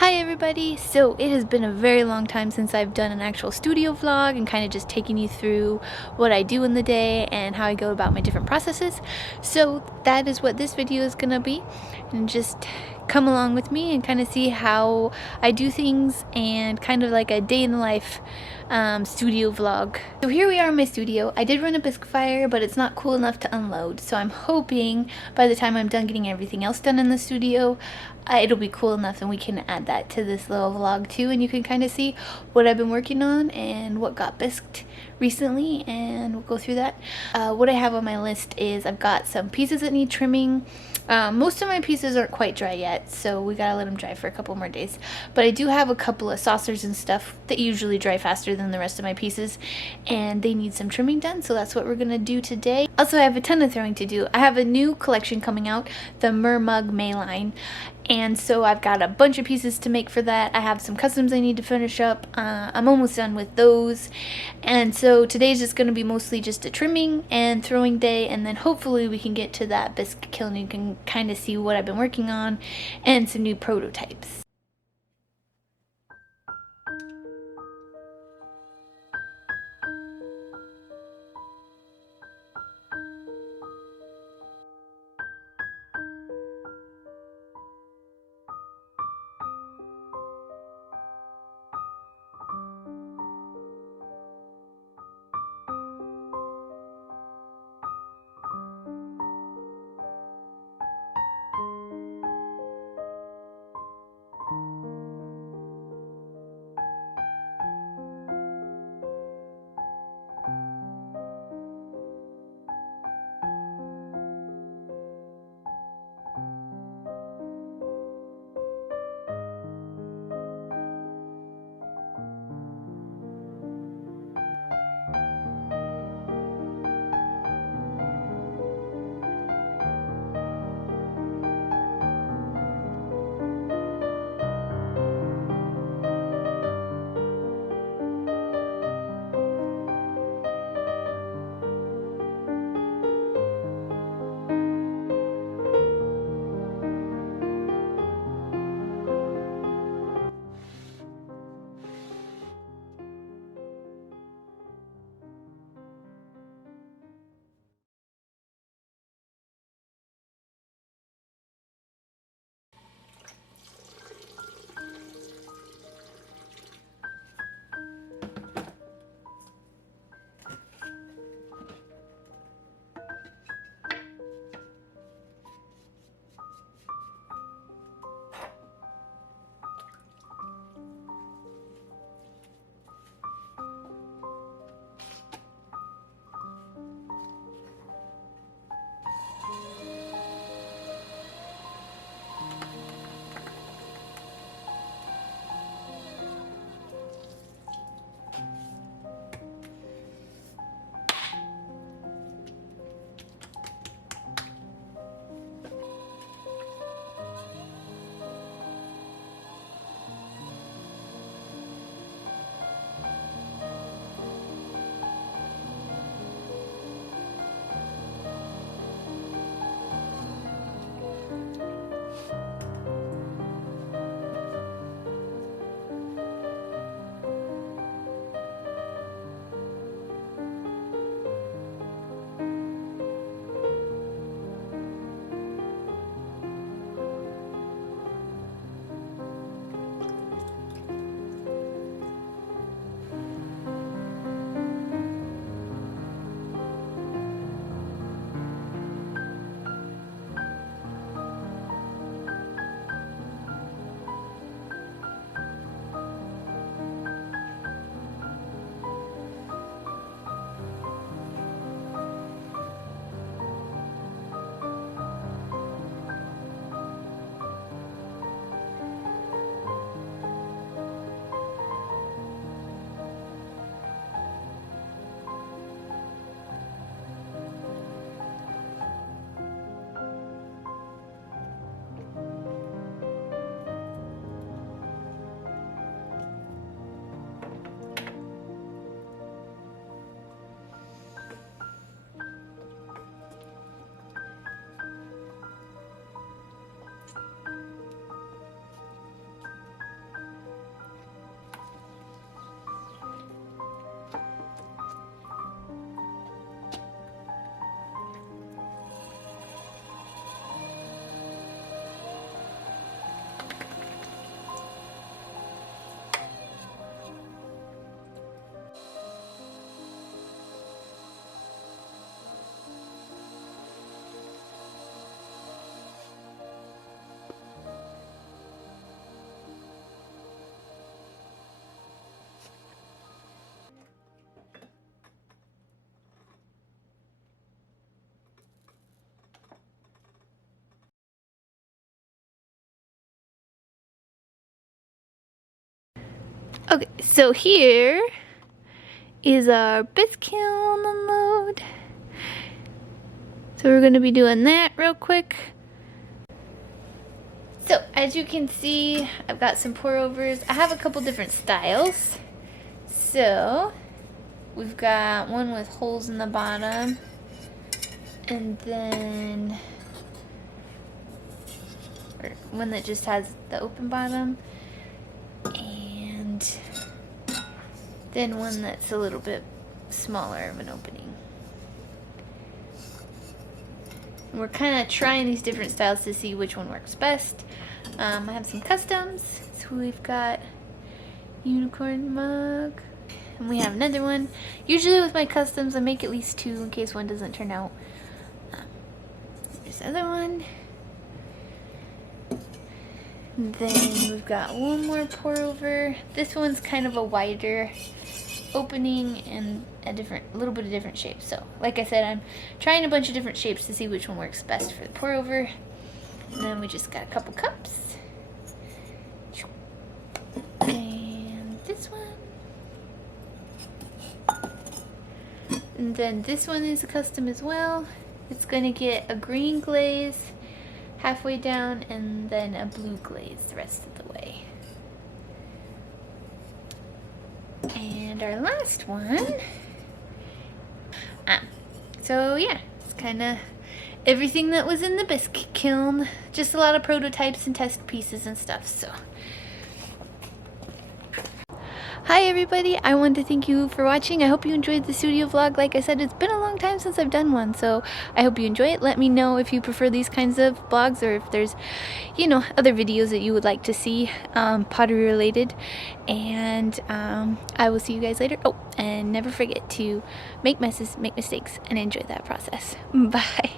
Hi everybody! So it has been a very long time since I've done an actual studio vlog and kind of just taking you through what I do in the day and how I go about my different processes. So that is what this video is gonna be, and just come along with me and kind of see how I do things and kind of like a day in the life studio vlog. So here we are in my studio. I did run a bisque fire, but it's not cool enough to unload, so I'm hoping by the time I'm done getting everything else done in the studio, it'll be cool enough and we can add that to this little vlog too, and you can kind of see what I've been working on and what got bisqued recently, and we'll go through that. What I have on my list is I've got some pieces that need trimming. Most of my pieces aren't quite dry yet, so we gotta let them dry for a couple more days. But I do have a couple of saucers and stuff that usually dry faster than the rest of my pieces, and they need some trimming done, so that's what we're gonna do today. Also, I have a ton of throwing to do. I have a new collection coming out, the Mer Mug May line, and so I've got a bunch of pieces to make for that. I have some customs I need to finish up. I'm almost done with those, and so today's just going to be mostly just a trimming and throwing day, and then hopefully we can get to that bisque kiln. You can kind of see what I've been working on and some new prototypes. Okay, so here is our Bisque kiln unload. So we're going to be doing that real quick. So as you can see, I've got some pour overs. I have a couple different styles. So we've got one with holes in the bottom, and then one that just has the open bottom, and then one that's a little bit smaller of an opening. We're kind of trying these different styles to see which one works best. I have some customs. So we've got unicorn mug, and we have another one. Usually with my customs I make at least two in case one doesn't turn out. There's the other one. And then we've got one more pour over. This one's kind of a wider opening and a little bit of different shapes. So like I said, I'm trying a bunch of different shapes to see which one works best for the pour over. And then we just got a couple cups, and this one, and then this one is a custom as well. It's gonna get a green glaze halfway down and then a blue glaze the rest of the way. And our last one, so yeah, it's kind of everything that was in the Bisque kiln, just a lot of prototypes and test pieces and stuff. So hi everybody, I want to thank you for watching. I hope you enjoyed the studio vlog. Like I said, it's been a long time since I've done one, so I hope you enjoy it. Let me know if you prefer these kinds of vlogs, or if there's, you know, other videos that you would like to see, pottery related. And I will see you guys later. Oh, and never forget to make messes, make mistakes, and enjoy that process. Bye.